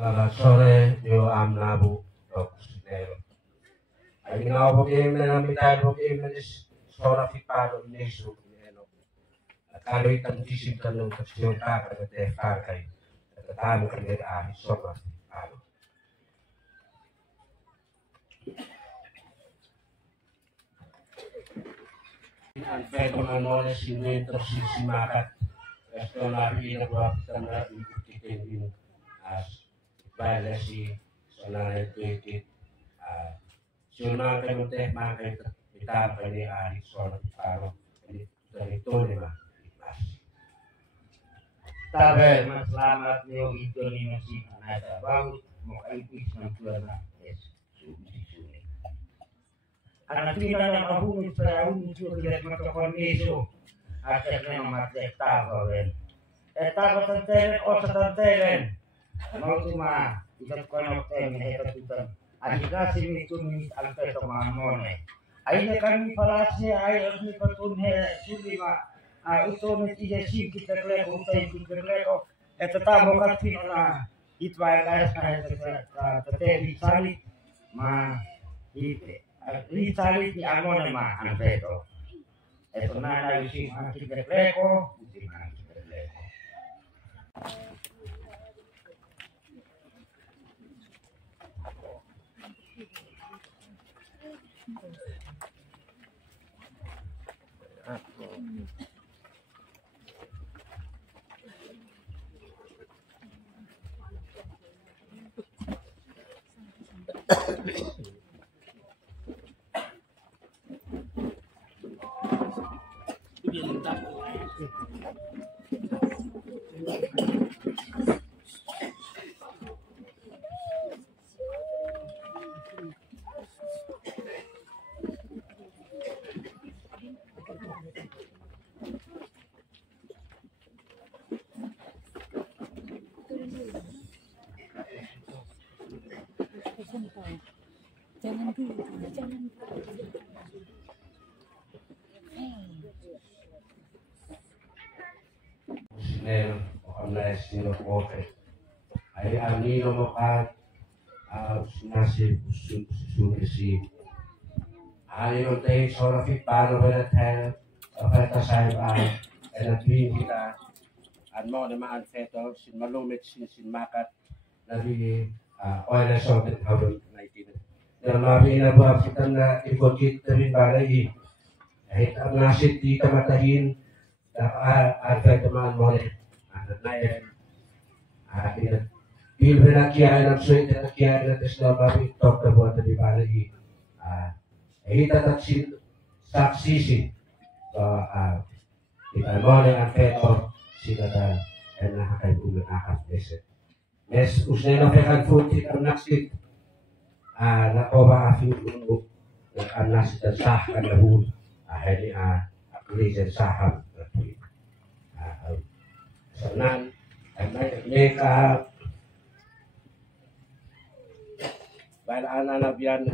Selamat sore, yo amnabu Kusnero. Ay ginawa po kayo na namin tayo po kayo na sora fipado ineso. At kalo'y tantisim ka ng kapsiyon kakagate kakay. At tatalo ka nila ahit sora fipado. Ang peto ng noles sinwento sisimakat. Esto na pinagawa na ikutin din as balasi so na ikutin so na kayo teh makai kita kali ahli soal paro dari itu lima Tabe selamat yo itu ni masih ada baut mau ipis na es suni anak kita yang aku ni perahu ni sudah macam eso atas nama mati tabawen tanteren o tanteren mau cuma ikat kono tem heta tutan akhirnya sini tu ni alpe to mamone aina kami palasi ai asmi patun he sulima itu ni tidak sih kita kelek untai kita kelek tamo katin na itwa guys na tete sali ma ite sali di amone ma anpeto itu nana isi mati berleko, isi mati berleko. Jangan dulu, jangan. Nero na estilo kote ay anino mo ka nasi sumisi ayo tayo sora fipado ba tayo apata sahib tuwing kita mo naman feto sin malumit sin makat nari oil sorted habang 19 na mabina ba kita na ibogit na rin balay kahit ang nasit di kamatahin ada teman boleh naik akhirnya pilih kiai dan suai dan kiai dan Islam babi tok terbuat di balik kita saksi sih bahwa kita boleh angkat si kata enak akan umat akan besar mes usai nafikan pun kita naksir nakoba afi untuk anas dan sah kan dahulu akhirnya akli dan saham senang mereka pada anak-anak bian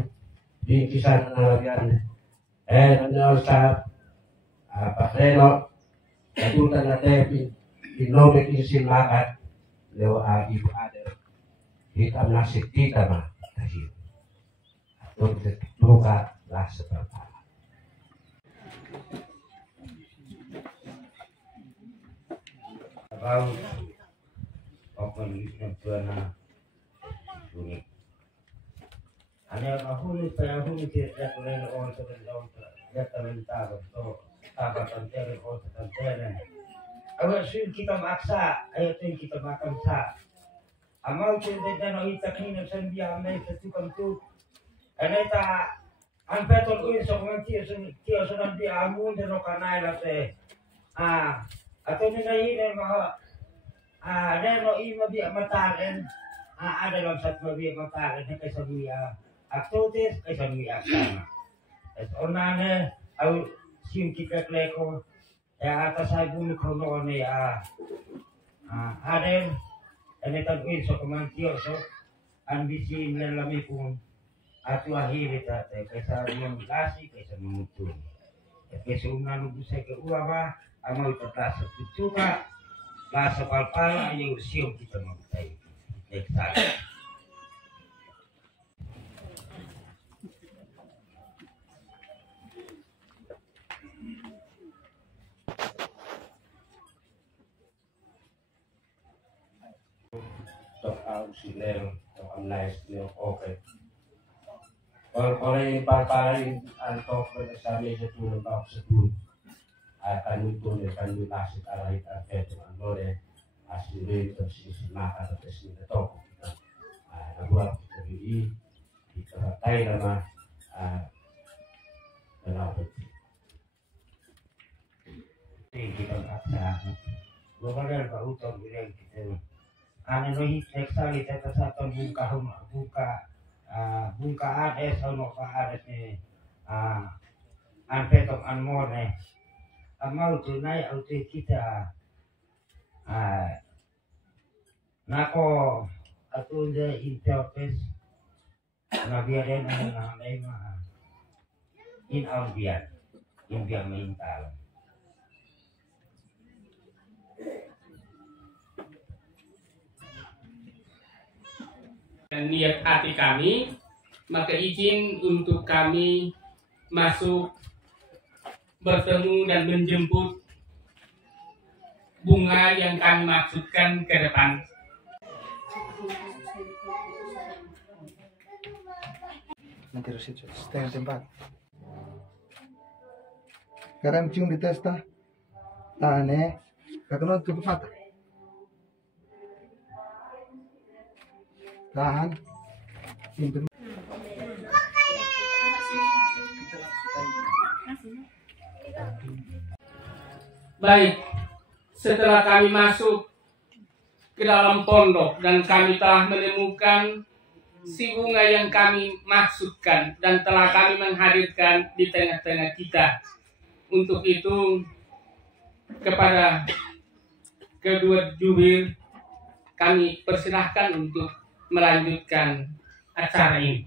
bingkisan anak bian anda usah reno kedutan natepi inobek isin makat lewat ibu ada hitam nasi kita mah tadi untuk buka lah seperti Baru open na sulit. Ano kahuli pa huli kita kailan on sa dalawang talentado to tapatan tere on sa tere. Awa sin kita maksa ayo tin kita makamsa. Amaw tin de no itakhin sa biya may sa tukang tu. Aneta ang petol uin sa kumantiyo sa biya amun de no kanay la te. Atau ni nahin mga reno mabi mataken ada lang sa mabi mataken na kaysa buya aktotes kaysa buya aksama es onane au sim kikakleko atas ay bumi ko noon ni aren ene tag-uin so kumantyo so ambisi nilami kung atuahiri tate kaysa yung lasi kaysa mamutun kaysa unanubusay ka uwa ba amaw itatasa tutuka lasa palpala yung siyong kita magtay Eksali. Tok auxiliar, tok amnais niyo okay. Kalau yang paling antok sa meja tulong pa sa tulong akan itu akan dikasih alai terkait dengan boleh asli terus maka terus ini tok buat kita dikatai nama kenapa Kita paksa. Bagaimana Pak Utang bilang kita karena nohi eksali kita satu buka ades ono ka ades ni petok anmone amau tunai auto kita nako atunde interpes na biaren na lema in ambian mental. Dan niat hati kami, maka izin untuk kami masuk bertemu dan menjemput bunga yang kami maksudkan ke depan. Nanti Rosit, setengah tempat. Sekarang cium di testa. Tane, katakan tutup mata. Tahan. Simpen. Baik, setelah kami masuk ke dalam pondok dan kami telah menemukan si bunga yang kami maksudkan dan telah kami menghadirkan di tengah-tengah kita. Untuk itu, kepada kedua jubir kami persilahkan untuk melanjutkan acara ini.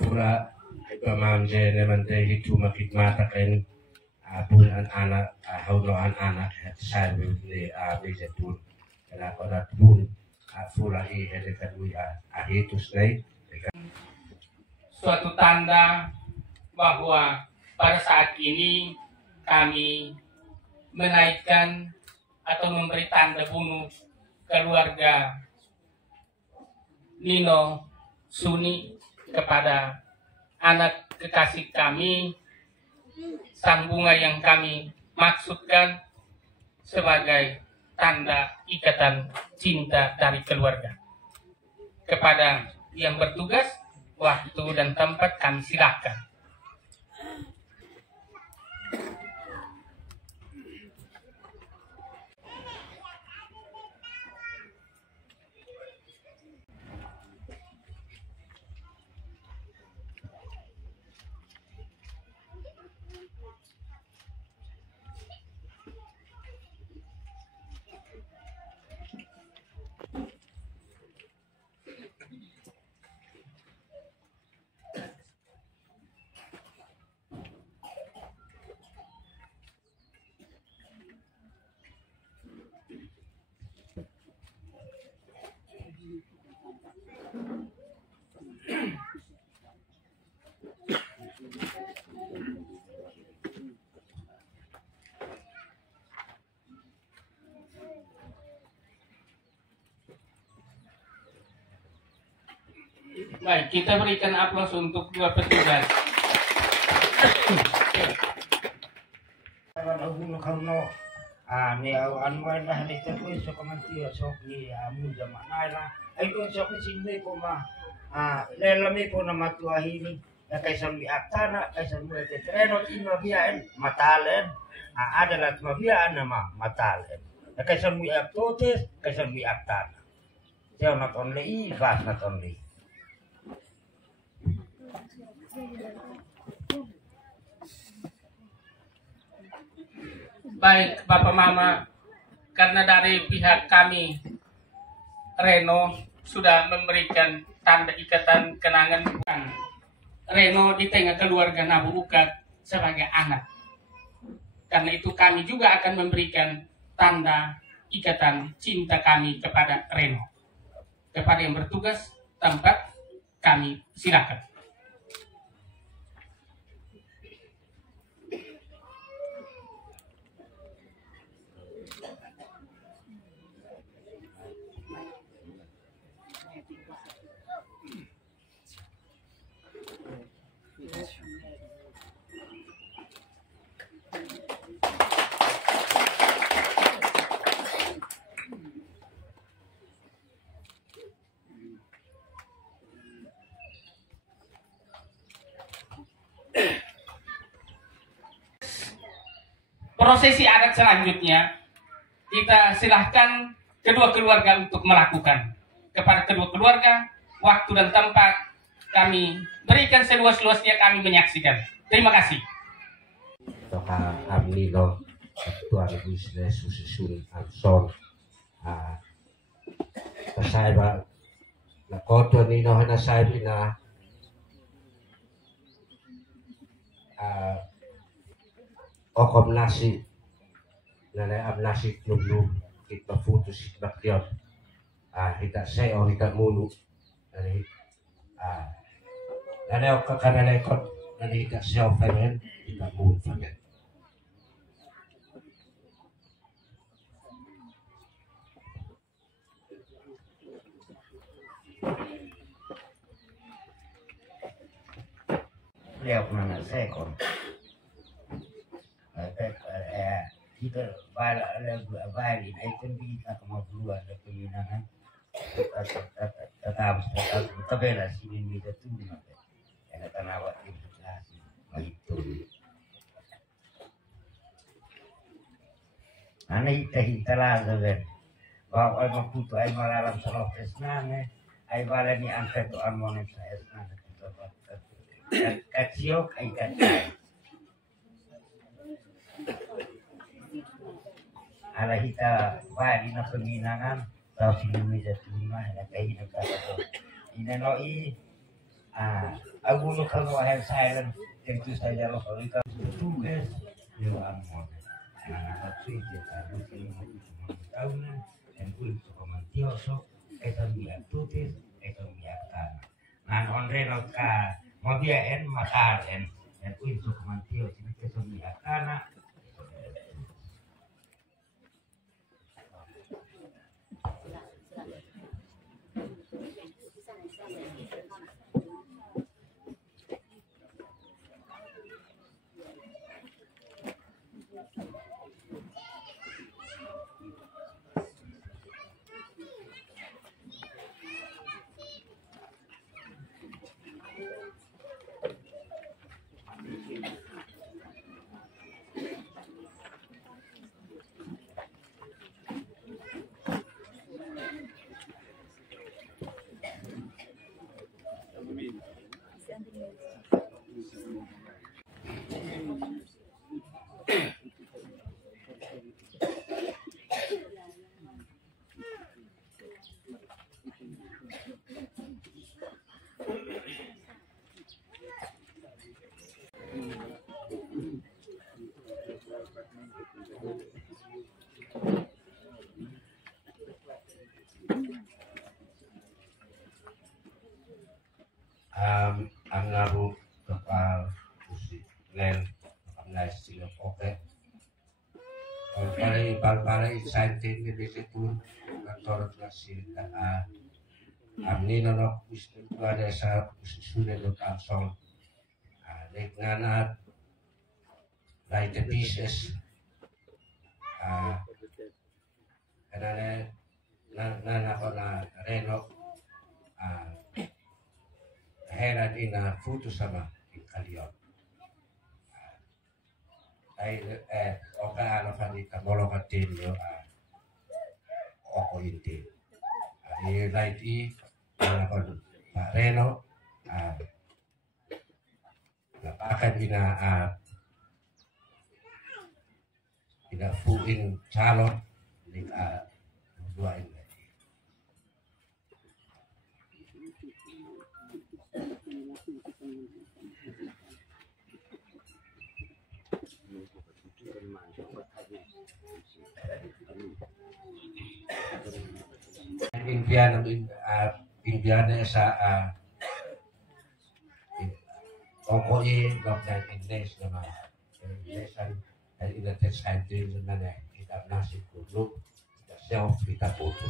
Pura pamamje naman tayo hitu makikmatakin bulan anak hauloan anak sabi ni bijatun kaya ko na bun pura hedekadui ahitus nay. Suatu tanda bahwa pada saat ini kami menaikkan atau memberi tanda bunuh keluarga Nino Suni kepada anak kekasih kami, sang bunga yang kami maksudkan sebagai tanda ikatan cinta dari keluarga. Kepada yang bertugas, waktu dan tempat kami silakan. Baik, kita berikan aplaus untuk dua petugas. Ni anwar lah ni terus so kamantia so ni amu zaman lah. Ay kung so kisinde ko lelami ko na matuahini ya kaysa mi aktana kaysa mo treno inabian matalen adalah mabian nama matalen ya kaysa mi aktotes kaysa mi aktana. So not only vas not only. Baik, Bapak Mama, karena dari pihak kami, Reno sudah memberikan tanda ikatan kenangan Reno di tengah keluarga Nabu Ukat sebagai anak. Karena itu kami juga akan memberikan tanda ikatan cinta kami kepada Reno. Kepada yang bertugas tempat kami silakan. Prosesi adat selanjutnya kita silahkan kedua keluarga untuk melakukan. Kepada kedua keluarga, waktu dan tempat kami berikan seluas-luasnya kami menyaksikan. Terima kasih. Toka Amnino Tuan Ibu Susun Anson pasaiba na koto nino na sabi na okom nasi na am nasi nung kita foto si bakyon hita say o hita mulu na o kakanalay ko na hita siya o famen hita mulu famen. Beliau pernah sekon. Kita balik itu kita kemajuan dan peminangan tetap tabela sini kita tunggu ada tanawat inflasi itu. Anak kita lah kan. Bahwa aku putu ay malalam sa pesnane ay balani ang teto armonin sa esnane. Kaciok ay kacay. Ala hita bali na peminangan tau sinumi sa tunay na kayo nagkakato. Inanoi agulo ka mo ay silent tentu saja lo kalau ka tugas yo armon. Nakatsuy ka buti mo tahunan dan kulit komantioso esa mia tutis esa mia kana. Nan onre no ka mabia en makar en kulit komantioso esa mia kana. Ang laro kapal musik len ang sila oke para excited ni disitu kantor nasi amni no gusto ko ada sa susunod ng kansong nganat like the pieces kanana na ako na Reno heran ina foto sama in kalion ay oka ano fanita molo katin yo oko inti ay light ana kon Reno napakan ina fuin salon ni dua ini. Indiana sa Okoye log na English naman. Inglesan ay ilated sa ito na kita nasib kuno self kita puto.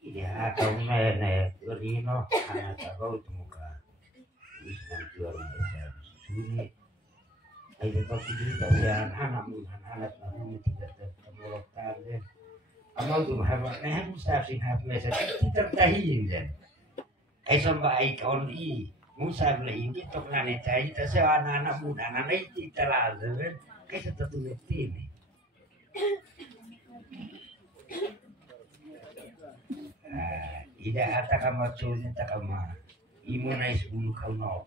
Ya, kau na Rino, anak kau itu muka Islam jual sini. Ayo kau tidak anak namun tidak terbolok tadi. Amal tu mahal, nah musafir hab mesa kita tahiin je. Sampai ikon musafir ini tok nane cai, tapi anak muda nane kita lazim. Kayak satu ngerti ni. Ida ata kama choni takama imo na isbulu kauno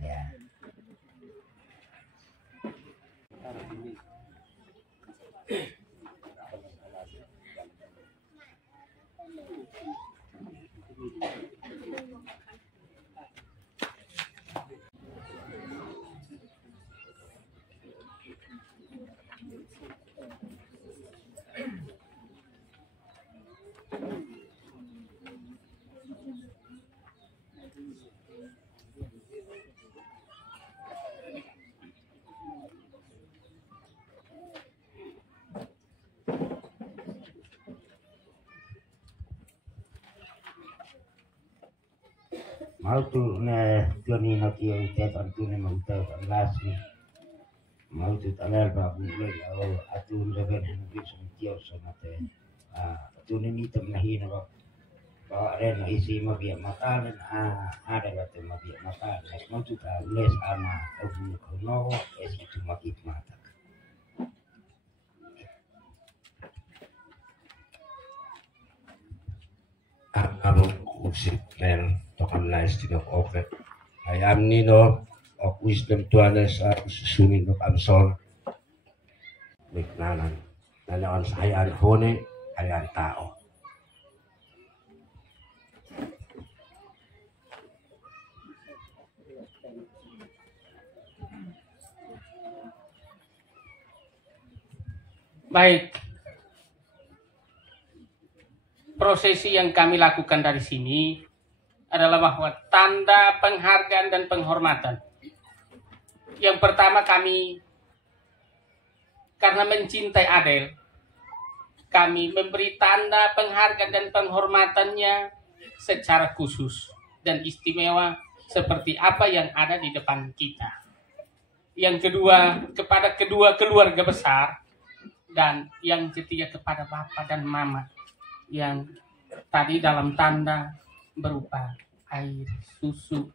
ya mau tu na Johnny na kio utet antu na mau utet lasi mau tu talal babu le au atu leben hangis kio sonate atu ni tem nahi na ba ren isi mabia makanan ada batu mabia makanan mau tu ta les ama abu kono es itu makit mata Abang usik len tokan nice tinok oke. Ayam nino of wisdom tuanes susunod ng amsol. Miknanan. Nanaon sa hayaan hone, hayaan tao. Baik. Prosesi yang kami lakukan dari sini adalah bahwa tanda penghargaan dan penghormatan. Yang pertama kami, karena mencintai Adel, kami memberi tanda penghargaan dan penghormatannya secara khusus dan istimewa seperti apa yang ada di depan kita. Yang kedua, kepada kedua keluarga besar, dan yang ketiga kepada Bapak dan Mama yang tadi dalam tanda berupa air, susu,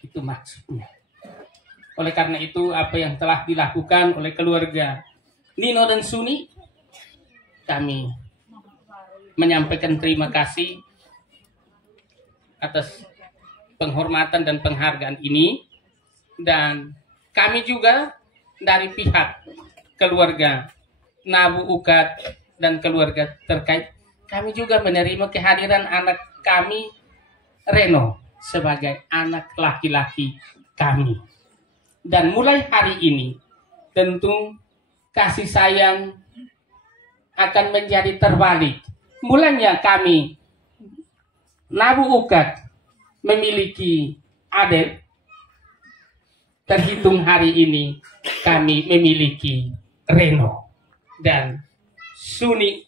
itu maksudnya. Oleh karena itu, apa yang telah dilakukan oleh keluarga Nino dan Suni, kami menyampaikan terima kasih atas penghormatan dan penghargaan ini. Dan kami juga dari pihak keluarga Nabu Ukat dan keluarga terkait, kami juga menerima kehadiran anak kami Reno sebagai anak laki-laki kami. Dan mulai hari ini tentu kasih sayang akan menjadi terbalik. Mulanya kami Nabu Ukat memiliki Adel, terhitung hari ini kami memiliki Reno, dan Suni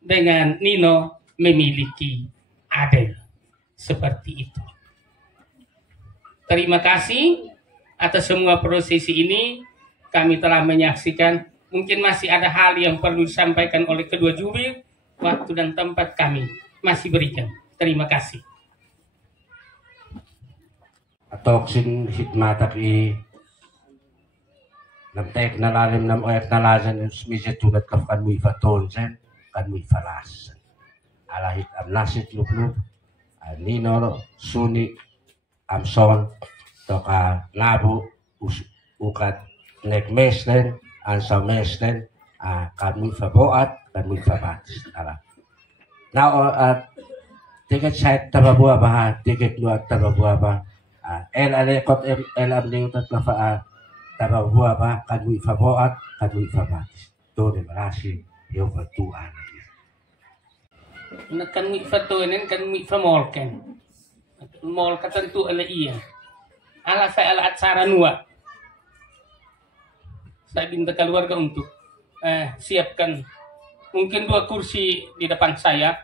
dengan Nino memiliki Adel. Seperti itu. Terima kasih atas semua prosesi ini. Kami telah menyaksikan. Mungkin masih ada hal yang perlu disampaikan oleh kedua jubir. Waktu dan tempat kami masih berikan. Terima kasih. Atok sin hitmatak Namtek na lalim nam oyak na lazan smije tunat kaf kan muy faton sen kan muy falas. Alahit am nasit lublub Nino Suni Amson toka Nabu ukat nek meslen ansa meslen kan muy faboat kan muy fabat. Ala. Now tiket site tababua ba tiket luat tababua ba el alekot el amliutat lafa tababua ba kadui faboat kadui fabatis to de berasi yo bertuan Kan mi fatonen kan mi famolken. Mol ketentu ala iya. Ala saya ala acara nua. Saya minta keluarga untuk siapkan mungkin 2 kursi di depan saya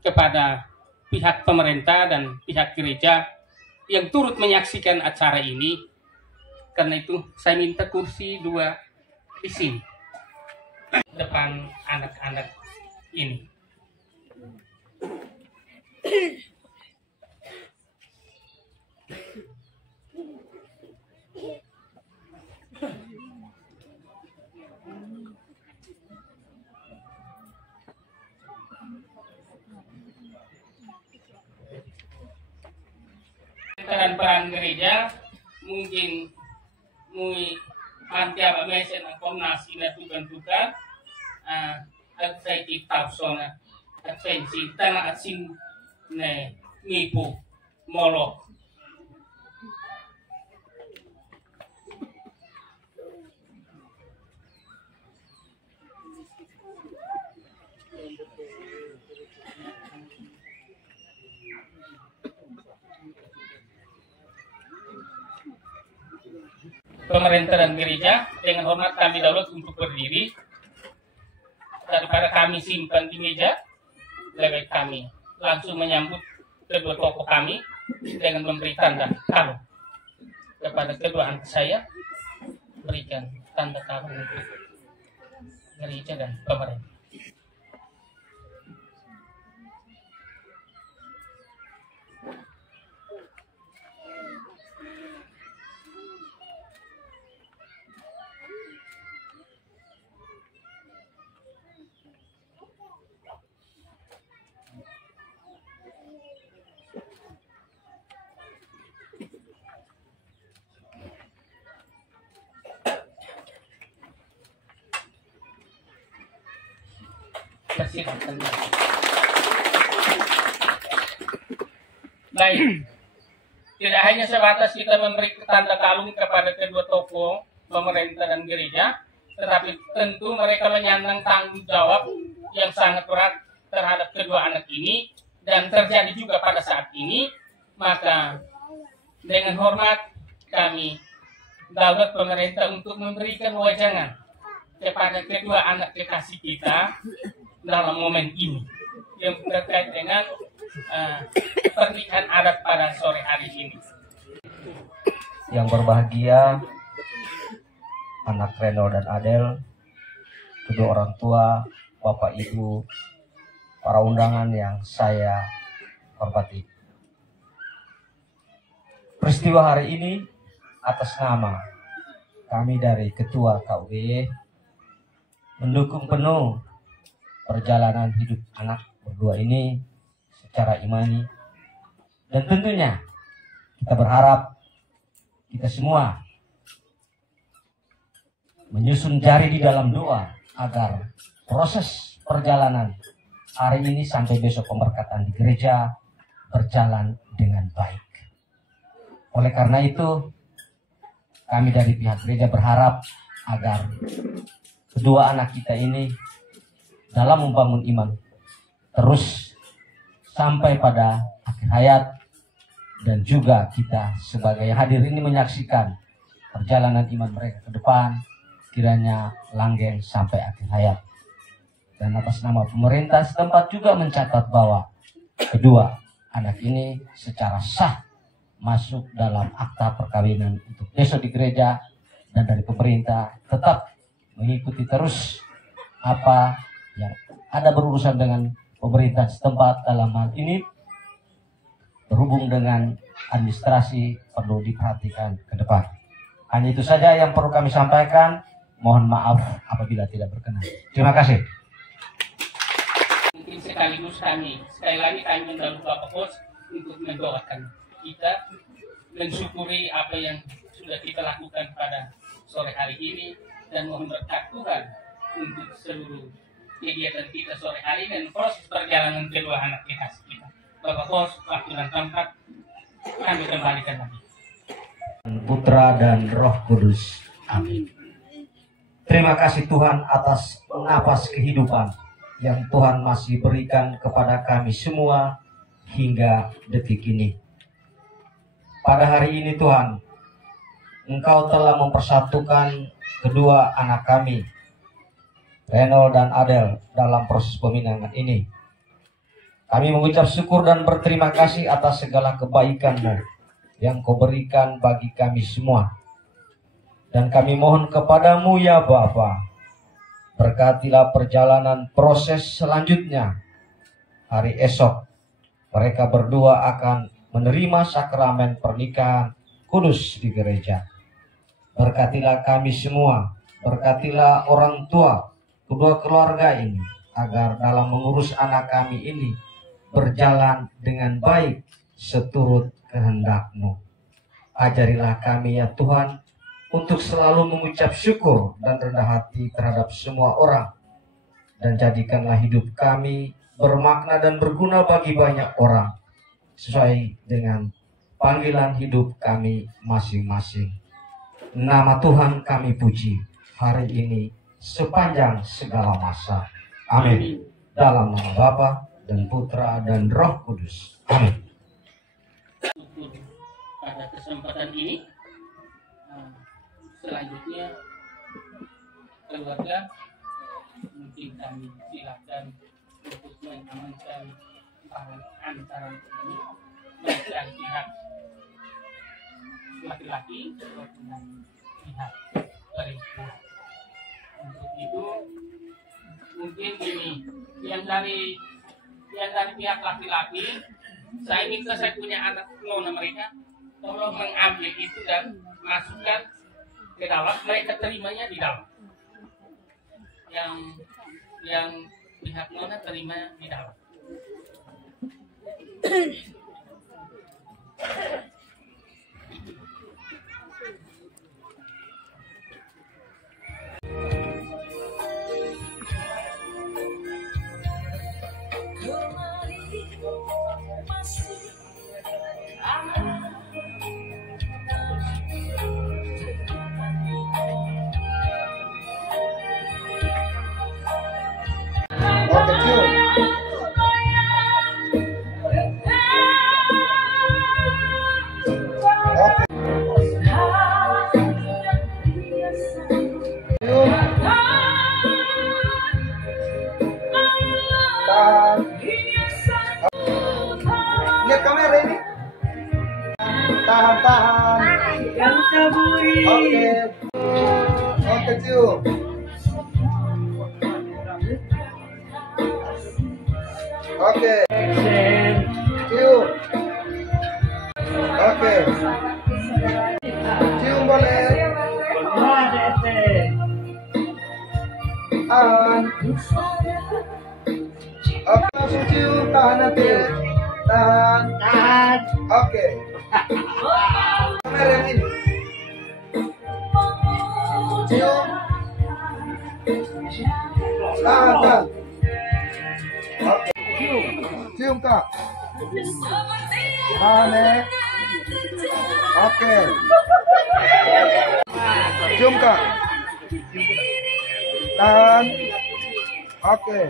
kepada pihak pemerintah dan pihak gereja yang turut menyaksikan acara ini. Karena itu saya minta kursi 2 di sini depan anak-anak ini. Peran gereja mungkin mui pantia mesen komnas ina tukan at saya kita sona at fancy tanah asing ne mipu molo pemerintah dan gereja dengan hormat kami daulat untuk berdiri daripada kami simpan di meja lebih kami langsung menyambut kedua tokoh kami dengan memberi tanda karun kepada kedua anak saya, berikan tanda karun untuk gereja dan pemerintah. Baik, tidak hanya sebatas kita memberi tanda kalung kepada kedua tokoh pemerintah dan gereja, tetapi tentu mereka menyandang tanggung jawab yang sangat berat terhadap kedua anak ini dan terjadi juga pada saat ini. Maka dengan hormat kami daulat pemerintah untuk memberikan wejangan kepada kedua anak kekasih kita dalam momen ini yang terkait dengan pernikahan adat pada sore hari ini. Yang berbahagia anak Reno dan Adel, kedua orang tua, Bapak Ibu, para undangan yang saya hormati. Peristiwa hari ini atas nama kami dari Ketua KUB mendukung penuh perjalanan hidup anak berdua ini secara imani, dan tentunya kita berharap kita semua menyusun jari di dalam doa agar proses perjalanan hari ini sampai besok pemberkatan di gereja berjalan dengan baik. Oleh karena itu kami dari pihak gereja berharap agar kedua anak kita ini dalam membangun iman terus sampai pada akhir hayat, dan juga kita sebagai hadir ini menyaksikan perjalanan iman mereka ke depan kiranya langgeng sampai akhir hayat. Dan atas nama pemerintah setempat juga mencatat bahwa kedua anak ini secara sah masuk dalam akta perkawinan untuk besok di gereja, dan dari pemerintah tetap mengikuti terus apa yang ada berurusan dengan pemerintah setempat dalam hal ini berhubung dengan administrasi perlu diperhatikan ke depan. Hanya itu saja yang perlu kami sampaikan. Mohon maaf apabila tidak berkenan. Terima kasih. Mungkin sekaligus sekali lagi kami mendahului Bapak Pos untuk mendoakan kita, mensyukuri apa yang sudah kita lakukan pada sore hari ini, dan mohon berkat Tuhan untuk seluruh kegiatan kita sore hari dan proses perjalanan kedua anak kita. Bapak Pos, waktu dan tempat kami kembalikan lagi. Putra dan Roh Kudus. Amin. Terima kasih Tuhan atas napas kehidupan yang Tuhan masih berikan kepada kami semua hingga detik ini. Pada hari ini Tuhan, Engkau telah mempersatukan kedua anak kami, Reno dan Adel, dalam proses peminangan ini. Kami mengucap syukur dan berterima kasih atas segala kebaikan-Mu yang Kau berikan bagi kami semua. Dan kami mohon kepadamu ya Bapa, berkatilah perjalanan proses selanjutnya. Hari esok mereka berdua akan menerima sakramen pernikahan kudus di gereja. Berkatilah kami semua, berkatilah orang tua kedua keluarga ini, agar dalam mengurus anak kami ini berjalan dengan baik seturut kehendak-Mu. Ajarilah kami ya Tuhan untuk selalu mengucap syukur dan rendah hati terhadap semua orang, dan jadikanlah hidup kami bermakna dan berguna bagi banyak orang sesuai dengan panggilan hidup kami masing-masing. Nama Tuhan kami puji hari ini sepanjang segala masa. Amin. Dalam nama Bapa dan Putra dan Roh Kudus. Amin. Pada kesempatan ini, selanjutnya keluarga mungkin kami silakan untuk mengamankan antara ini baik dari pihak laki-laki maupun pihak perempuan. Untuk itu mungkin ini yang dari pihak laki-laki, saya minta saya punya anak nona mereka tolong mengambil itu dan masukkan ke dalam, mereka terimanya di dalam. Yang pihak nona terima di dalam. Lihat kamera ini. Tahan. Oke, cium. Oke. Cium. Oke. Cium boleh. Tahan. Oke, langsung cium. Tahan nanti. Tahan. Oke. Kamera yang ini. Cium. Tahan. Oke. Cium Kak. Tahan. Oke. Cium Kak. Tahan. Oke.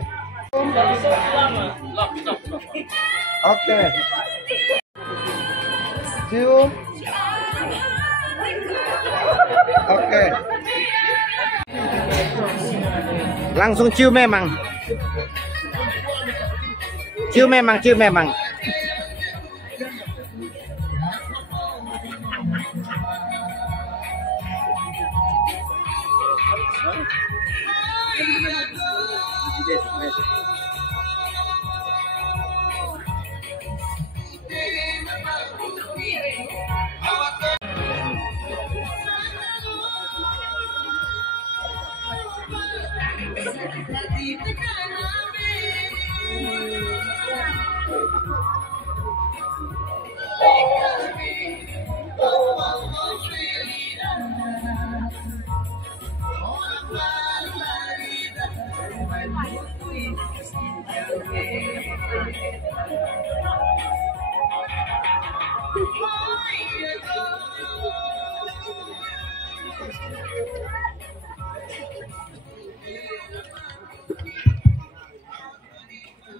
Oke. Cium. Oke. Langsung cium memang. Cium memang.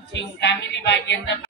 Cium kami di bagian depan.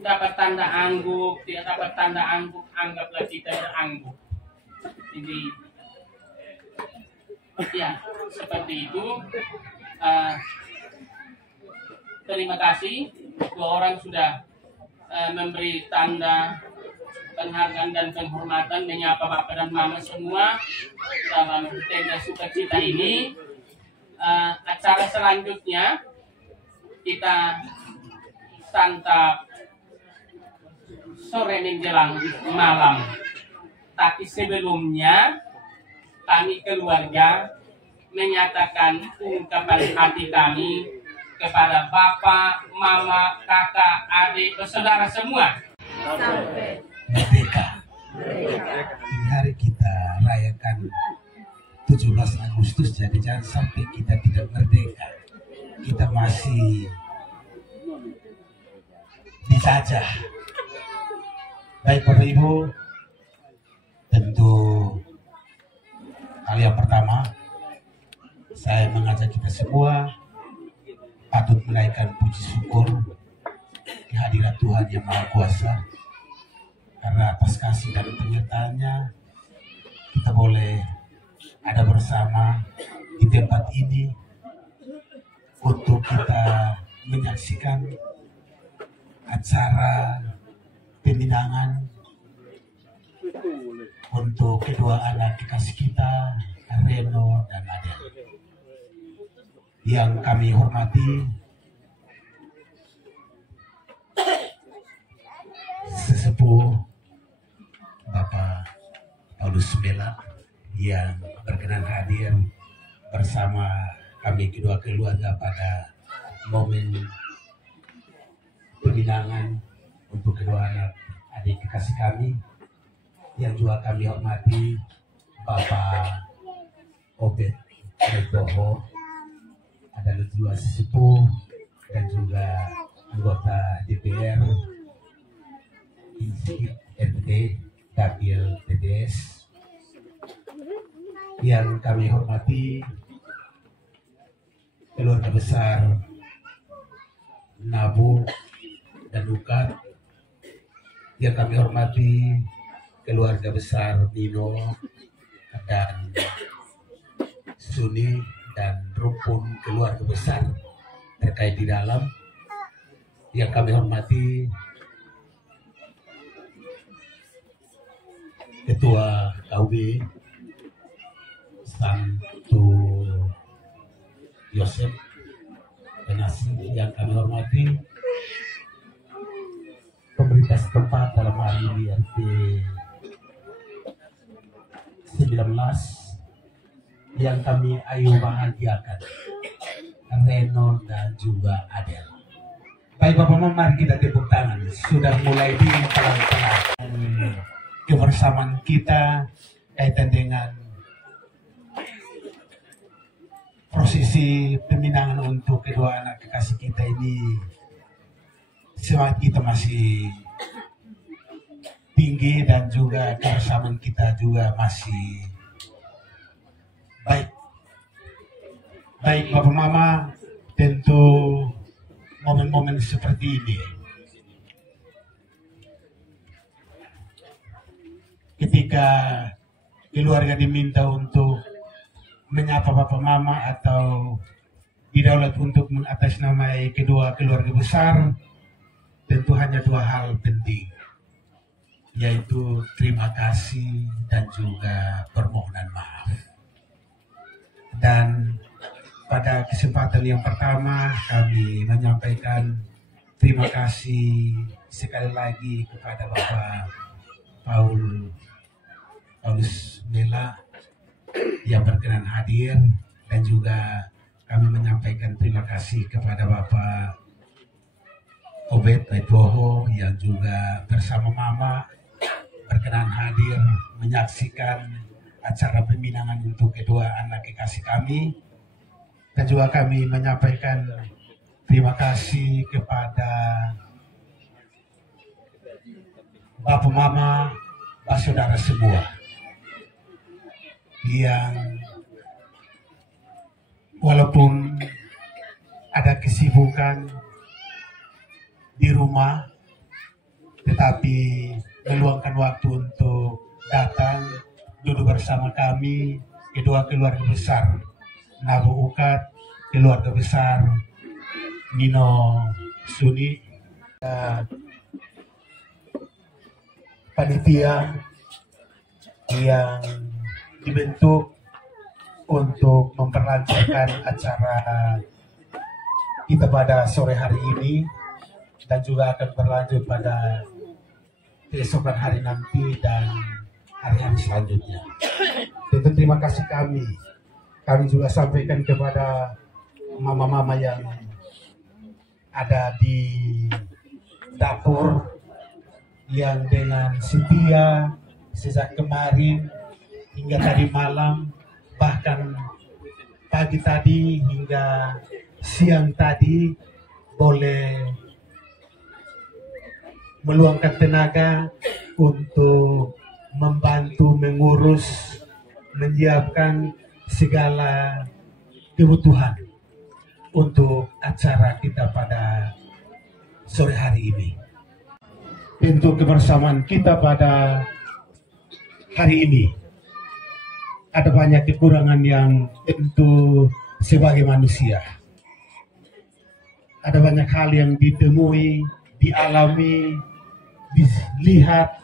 Dapat tanda angguk, tidak dapat tanda angguk, anggaplah kita berangguk. Jadi, ya seperti itu. Terima kasih, dua orang sudah memberi tanda penghargaan dan penghormatan, menyapa Bapak dan Mama semua dalam tenda sukacita ini. Acara selanjutnya kita santap sore menjelang malam. Tapi sebelumnya kami keluarga menyatakan ungkapan hati kami kepada Bapak, Mama, Kakak, adik, saudara semua. Merdeka. Ini hari kita rayakan 17 Agustus, jadi jangan sampai kita tidak merdeka. Kita masih dijajah. Baik Bapak Ibu, tentu hal yang pertama saya mengajak kita semua patut menaikkan puji syukur kehadiran Tuhan Yang Maha Kuasa, karena atas kasih dan penyertaannya kita boleh ada bersama di tempat ini untuk kita menyaksikan acara peminangan untuk kedua anak kekasih kita, Reno dan Adel. Yang kami hormati sesepuh Bapak Paulus Mela yang berkenan hadir bersama kami kedua keluarga pada momen peminangan untuk kedua anak adik kekasih kami. Yang juga kami hormati Bapak Obed Retoho, adalah dua sesepuh dan juga anggota DPR Institut RT Dapil TDS. Yang kami hormati keluarga besar Nabu dan Ukat. Yang kami hormati keluarga besar Nino dan Suni dan rukun keluarga besar terkait di dalam. Yang kami hormati Ketua KUB Santo Yosef Benasi. Yang kami hormati pemerintah setempat dalam hari ini RT 19 yang kami ayu bahagiakan, Reno dan juga Adel. Baik Bapak Mama, mari kita tepuk tangan. Sudah mulai di pelan-pelan kebersamaan kita kaitan dengan prosesi peminangan untuk kedua anak kekasih kita ini. Semangat kita masih tinggi dan juga kebersamaan kita juga masih baik. Baik Bapak Mama, tentu momen-momen seperti ini. Ketika keluarga diminta untuk menyapa Bapak Mama atau didaulat untuk mengatasnamai kedua keluarga besar, tentu hanya dua hal penting, yaitu terima kasih dan juga permohonan maaf. Dan pada kesempatan yang pertama kami menyampaikan terima kasih sekali lagi kepada Bapak Paulus Mela yang berkenan hadir, dan juga kami menyampaikan terima kasih kepada Bapak Obed Laipoho yang juga bersama Mama berkenan hadir menyaksikan acara peminangan untuk kedua anak kekasih kami. Dan juga kami menyampaikan terima kasih kepada Bapak Mama, saudara semua yang walaupun ada kesibukan di rumah, tetapi meluangkan waktu untuk datang duduk bersama kami, kedua keluarga besar Nabu Ukat, keluarga besar Nino Suni, panitia yang dibentuk untuk memperlancarkan acara kita pada sore hari ini, dan juga akan berlanjut pada keesokan hari nanti dan hari-hari selanjutnya. Tentu terima kasih kami juga sampaikan kepada mama-mama yang ada di dapur, yang dengan setia sejak kemarin hingga tadi malam, bahkan pagi tadi hingga siang tadi, boleh meluangkan tenaga untuk membantu mengurus, menyiapkan segala kebutuhan untuk acara kita pada sore hari ini. Tentu kebersamaan kita pada hari ini ada banyak kekurangan yang tentu sebagai manusia. Ada banyak hal yang ditemui, dialami, dilihat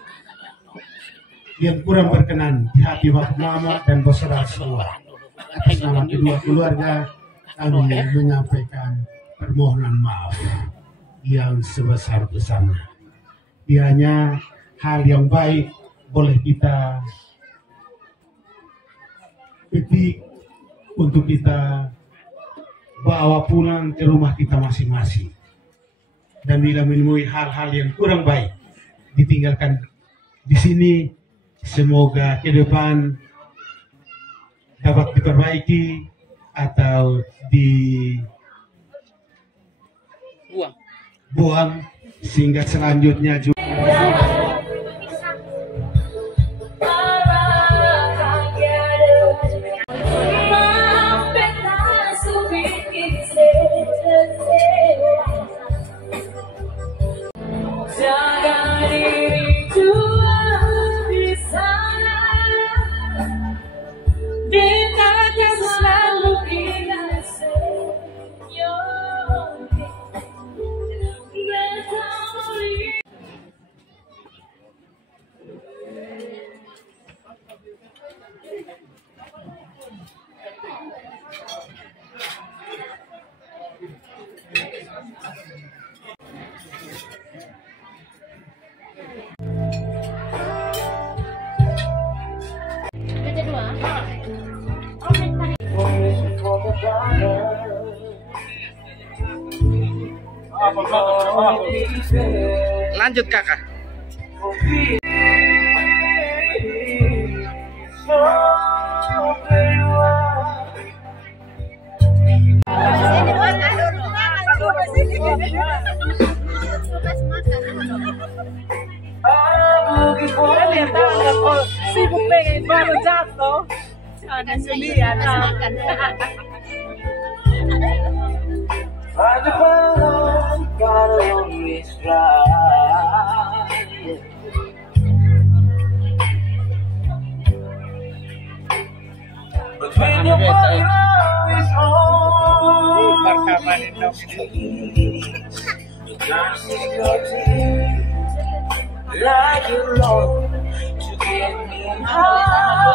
yang kurang berkenan di hati Bapak Mama dan saudara semua. Atas nama kedua keluarga, kami menyampaikan permohonan maaf yang sebesar-besarnya. Kiranya hal yang baik boleh kita petik untuk kita bawa pulang ke rumah kita masing-masing. Dan bila menemui hal-hal yang kurang baik, ditinggalkan di sini. Semoga ke depan dapat diperbaiki atau dibuang sehingga selanjutnya juga lanjut kakak. Sibuk pengen baru jatuh. Ada sendirian. is dry. But when your fire is on, the glass is floating like you love to get me high.